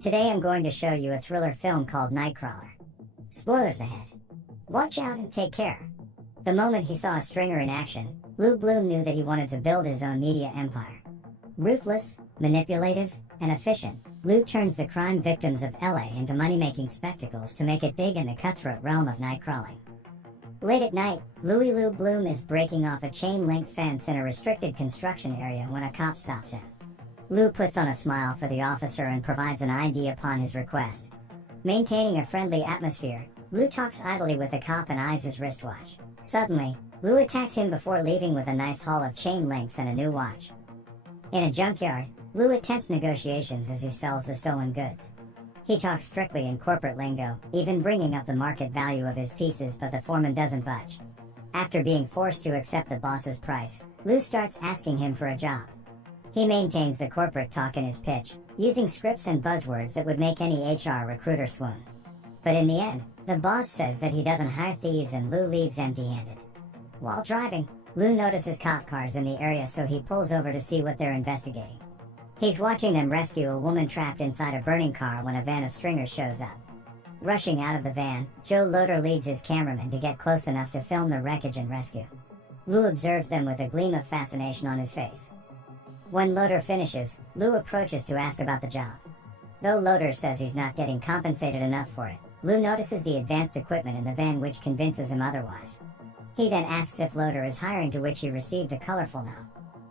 Today I'm going to show you a thriller film called Nightcrawler. Spoilers ahead. Watch out and take care. The moment he saw a stringer in action, Lou Bloom knew that he wanted to build his own media empire. Ruthless, manipulative, and efficient, Lou turns the crime victims of LA into money-making spectacles to make it big in the cutthroat realm of night crawling. Late at night, Lou Bloom is breaking off a chain-link fence in a restricted construction area when a cop stops him. Lou puts on a smile for the officer and provides an ID upon his request. Maintaining a friendly atmosphere, Lou talks idly with the cop and eyes his wristwatch. Suddenly, Lou attacks him before leaving with a nice haul of chain links and a new watch. In a junkyard, Lou attempts negotiations as he sells the stolen goods. He talks strictly in corporate lingo, even bringing up the market value of his pieces, but the foreman doesn't budge. After being forced to accept the boss's price, Lou starts asking him for a job. He maintains the corporate talk in his pitch, using scripts and buzzwords that would make any HR recruiter swoon. But in the end, the boss says that he doesn't hire thieves and Lou leaves empty-handed. While driving, Lou notices cop cars in the area, so he pulls over to see what they're investigating. He's watching them rescue a woman trapped inside a burning car when a van of stringers shows up. Rushing out of the van, Joe Loader leads his cameraman to get close enough to film the wreckage and rescue. Lou observes them with a gleam of fascination on his face. When Loader finishes, Lou approaches to ask about the job. Though Loader says he's not getting compensated enough for it, Lou notices the advanced equipment in the van, which convinces him otherwise. He then asks if Loader is hiring, to which he received a colorful no.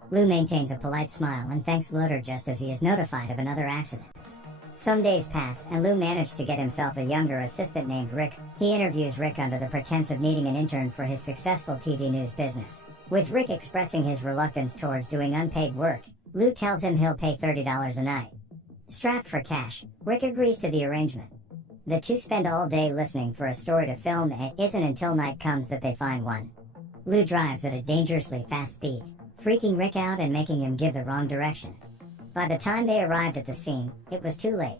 Lou maintains a polite smile and thanks Loader just as he is notified of another accident. Some days pass and Lou managed to get himself a younger assistant named Rick. He interviews Rick under the pretense of needing an intern for his successful TV news business. With Rick expressing his reluctance towards doing unpaid work, Lou tells him he'll pay $30 a night. Strapped for cash, Rick agrees to the arrangement. The two spend all day listening for a story to film, and it isn't until night comes that they find one. Lou drives at a dangerously fast speed, freaking Rick out and making him give the wrong direction. By the time they arrived at the scene, it was too late.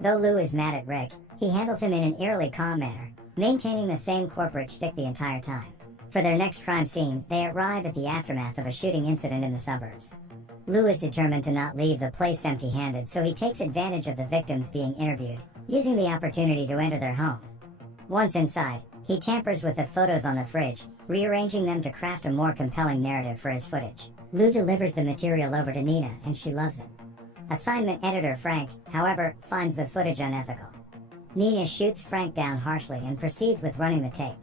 Though Lou is mad at Rick, he handles him in an eerily calm manner, maintaining the same corporate shtick the entire time. For their next crime scene, they arrive at the aftermath of a shooting incident in the suburbs. Lou is determined to not leave the place empty-handed, so he takes advantage of the victims being interviewed, using the opportunity to enter their home. Once inside, he tampers with the photos on the fridge, rearranging them to craft a more compelling narrative for his footage. Lou delivers the material over to Nina and she loves it. Assignment editor Frank, however, finds the footage unethical. Nina shoots Frank down harshly and proceeds with running the tape.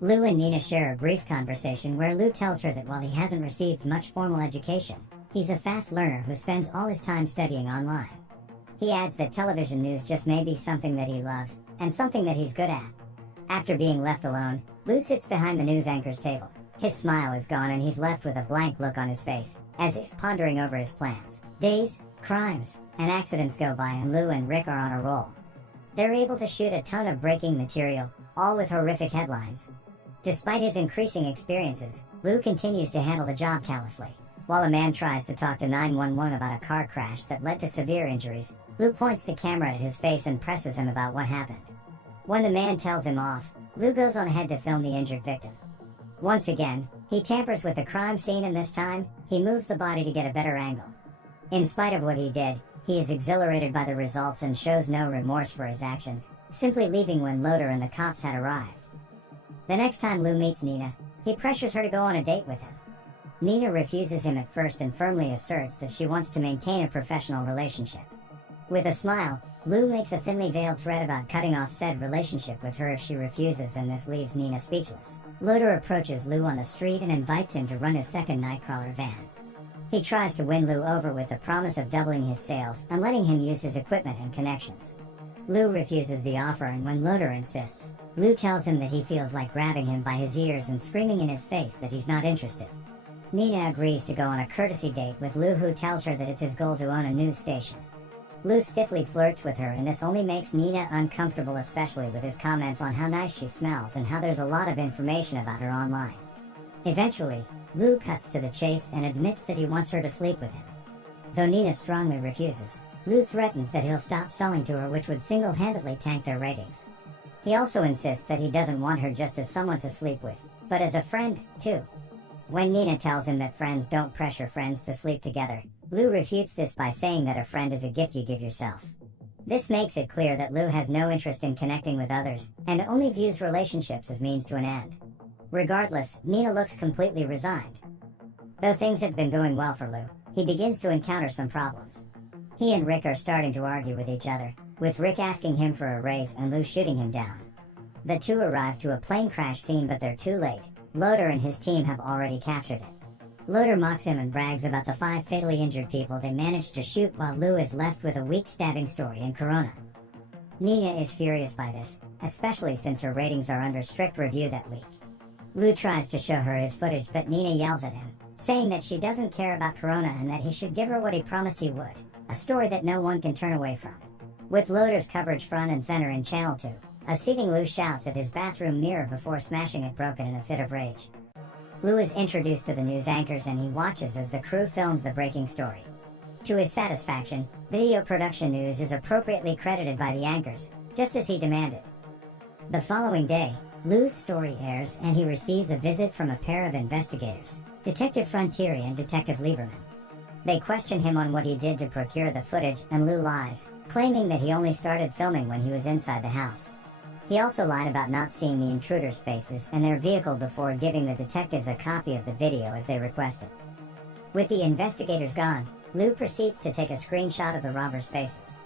Lou and Nina share a brief conversation where Lou tells her that while he hasn't received much formal education, he's a fast learner who spends all his time studying online. He adds that television news just may be something that he loves, and something that he's good at. After being left alone, Lou sits behind the news anchor's table. His smile is gone and he's left with a blank look on his face, as if pondering over his plans. Days, crimes, and accidents go by and Lou and Rick are on a roll. They're able to shoot a ton of breaking material, all with horrific headlines. Despite his increasing experiences, Lou continues to handle the job callously. While a man tries to talk to 911 about a car crash that led to severe injuries, Lou points the camera at his face and presses him about what happened. When the man tells him off, Lou goes on ahead to film the injured victim. Once again, he tampers with the crime scene, and this time, he moves the body to get a better angle. In spite of what he did, he is exhilarated by the results and shows no remorse for his actions, simply leaving when Loader and the cops had arrived. The next time Lou meets Nina, he pressures her to go on a date with him. Nina refuses him at first and firmly asserts that she wants to maintain a professional relationship. With a smile, Lou makes a thinly veiled threat about cutting off said relationship with her if she refuses, and this leaves Nina speechless. Loader approaches Lou on the street and invites him to run his second Nightcrawler van. He tries to win Lou over with the promise of doubling his sales and letting him use his equipment and connections. Lou refuses the offer, and when Loader insists, Lou tells him that he feels like grabbing him by his ears and screaming in his face that he's not interested. Nina agrees to go on a courtesy date with Lou, who tells her that it's his goal to own a news station. Lou stiffly flirts with her, and this only makes Nina uncomfortable, especially with his comments on how nice she smells and how there's a lot of information about her online. Eventually, Lou cuts to the chase and admits that he wants her to sleep with him. Though Nina strongly refuses, Lou threatens that he'll stop selling to her, which would single-handedly tank their ratings. He also insists that he doesn't want her just as someone to sleep with, but as a friend, too. When Nina tells him that friends don't pressure friends to sleep together, Lou refutes this by saying that a friend is a gift you give yourself. This makes it clear that Lou has no interest in connecting with others, and only views relationships as means to an end. Regardless, Nina looks completely resigned. Though things have been going well for Lou, he begins to encounter some problems. He and Rick are starting to argue with each other, with Rick asking him for a raise and Lou shooting him down. The two arrive to a plane crash scene, but they're too late. Loader and his team have already captured it. Loader mocks him and brags about the 5 fatally injured people they managed to shoot, while Lou is left with a weak stabbing story in Corona. Nina is furious by this, especially since her ratings are under strict review that week. Lou tries to show her his footage, but Nina yells at him, saying that she doesn't care about Corona and that he should give her what he promised he would, a story that no one can turn away from. With Loader's coverage front and center in Channel 2, a seething Lou shouts at his bathroom mirror before smashing it broken in a fit of rage. Lou is introduced to the news anchors and he watches as the crew films the breaking story. To his satisfaction, video production news is appropriately credited by the anchors, just as he demanded. The following day, Lou's story airs and he receives a visit from a pair of investigators, Detective Frontieri and Detective Lieberman. They question him on what he did to procure the footage, and Lou lies, claiming that he only started filming when he was inside the house. He also lied about not seeing the intruders' faces and their vehicle before giving the detectives a copy of the video as they requested. With the investigators gone, Lou proceeds to take a screenshot of the robbers' faces.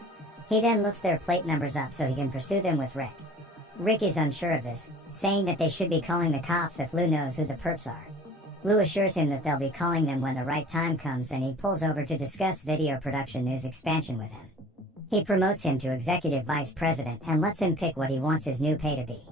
He then looks their plate numbers up so he can pursue them with Rick. Rick is unsure of this, saying that they should be calling the cops if Lou knows who the perps are. Lou assures him that they'll be calling them when the right time comes, and he pulls over to discuss video production news expansion with him. He promotes him to executive vice president and lets him pick what he wants his new pay to be.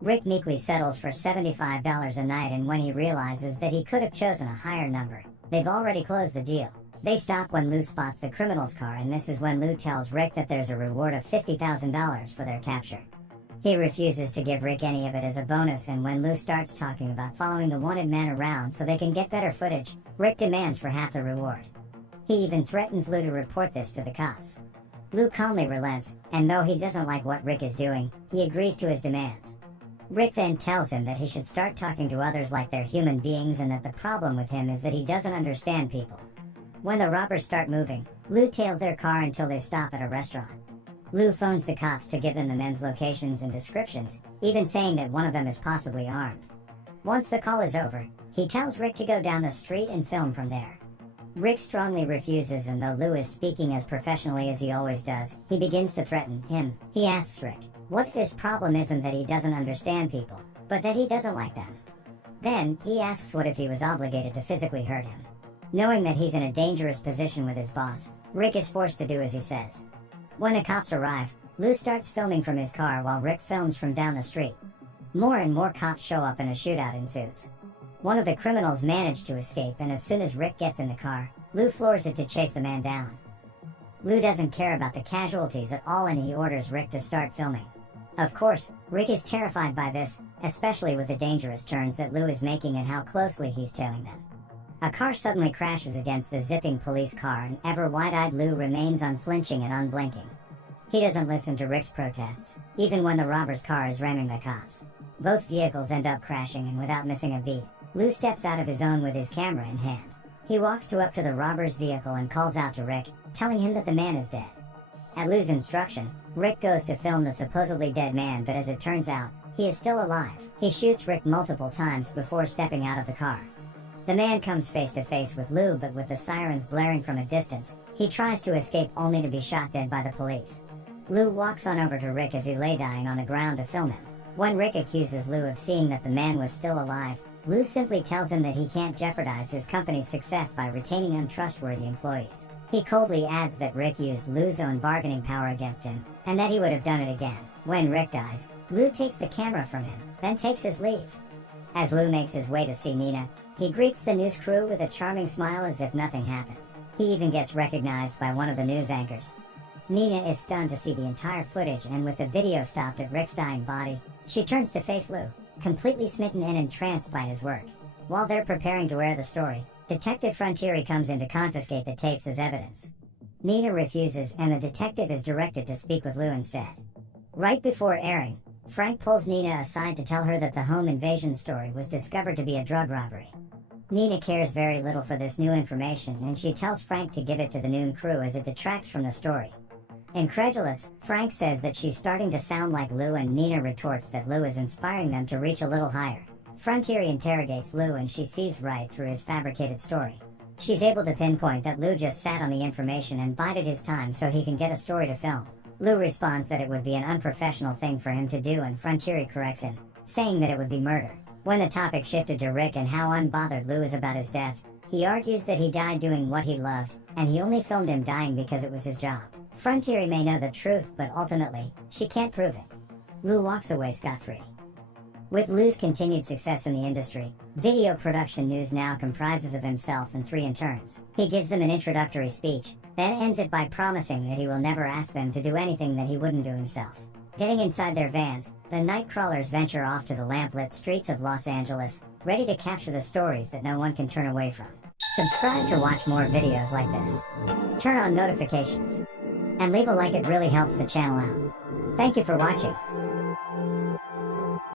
Rick meekly settles for $75 a night, and when he realizes that he could have chosen a higher number, they've already closed the deal. They stop when Lou spots the criminal's car, and this is when Lou tells Rick that there's a reward of $50,000 for their capture. He refuses to give Rick any of it as a bonus, and when Lou starts talking about following the wanted man around so they can get better footage, Rick demands for half the reward. He even threatens Lou to report this to the cops. Lou calmly relents, and though he doesn't like what Rick is doing, he agrees to his demands. Rick then tells him that he should start talking to others like they're human beings, and that the problem with him is that he doesn't understand people. When the robbers start moving, Lou tails their car until they stop at a restaurant. Lou phones the cops to give them the men's locations and descriptions, even saying that one of them is possibly armed. Once the call is over, he tells Rick to go down the street and film from there. Rick strongly refuses, and though Lou is speaking as professionally as he always does, he begins to threaten him. He asks Rick, what if his problem isn't that he doesn't understand people, but that he doesn't like them? Then, he asks what if he was obligated to physically hurt him. Knowing that he's in a dangerous position with his boss, Rick is forced to do as he says. When the cops arrive, Lou starts filming from his car while Rick films from down the street. More and more cops show up and a shootout ensues. One of the criminals manage to escape, and as soon as Rick gets in the car, Lou floors it to chase the man down. Lou doesn't care about the casualties at all, and he orders Rick to start filming. Of course, Rick is terrified by this, especially with the dangerous turns that Lou is making and how closely he's tailing them. A car suddenly crashes against the zipping police car, and ever wide-eyed Lou remains unflinching and unblinking. He doesn't listen to Rick's protests, even when the robber's car is ramming the cops. Both vehicles end up crashing, and without missing a beat, Lou steps out of his own with his camera in hand. He walks up to the robber's vehicle and calls out to Rick, telling him that the man is dead. At Lou's instruction, Rick goes to film the supposedly dead man, but as it turns out, he is still alive. He shoots Rick multiple times before stepping out of the car. The man comes face to face with Lou, but with the sirens blaring from a distance, he tries to escape only to be shot dead by the police. Lou walks on over to Rick as he lay dying on the ground to film him. When Rick accuses Lou of seeing that the man was still alive, Lou simply tells him that he can't jeopardize his company's success by retaining untrustworthy employees. He coldly adds that Rick used Lou's own bargaining power against him, and that he would have done it again. When Rick dies, Lou takes the camera from him, then takes his leave. As Lou makes his way to see Nina, he greets the news crew with a charming smile as if nothing happened. He even gets recognized by one of the news anchors. Nina is stunned to see the entire footage, and with the video stopped at Rick's dying body, she turns to face Lou, completely smitten and entranced by his work. While they're preparing to air the story, Detective Frontieri comes in to confiscate the tapes as evidence. Nina refuses, and the detective is directed to speak with Lou instead. Right before airing, Frank pulls Nina aside to tell her that the home invasion story was discovered to be a drug robbery. Nina cares very little for this new information, and she tells Frank to give it to the noon crew as it detracts from the story. Incredulous, Frank says that she's starting to sound like Lou, and Nina retorts that Lou is inspiring them to reach a little higher. Frontier interrogates Lou and she sees right through his fabricated story. She's able to pinpoint that Lou just sat on the information and bided his time so he can get a story to film. Lou responds that it would be an unprofessional thing for him to do, and Frontier corrects him, saying that it would be murder. When the topic shifted to Rick and how unbothered Lou is about his death, he argues that he died doing what he loved, and he only filmed him dying because it was his job. Frontier may know the truth, but ultimately, she can't prove it. Lou walks away scot-free. With Lou's continued success in the industry, video production news now comprises of himself and 3 interns. He gives them an introductory speech, then ends it by promising that he will never ask them to do anything that he wouldn't do himself. Getting inside their vans, the Nightcrawlers venture off to the lamplit streets of Los Angeles, ready to capture the stories that no one can turn away from. Subscribe to watch more videos like this. Turn on notifications. And leave a like, it really helps the channel out. Thank you for watching.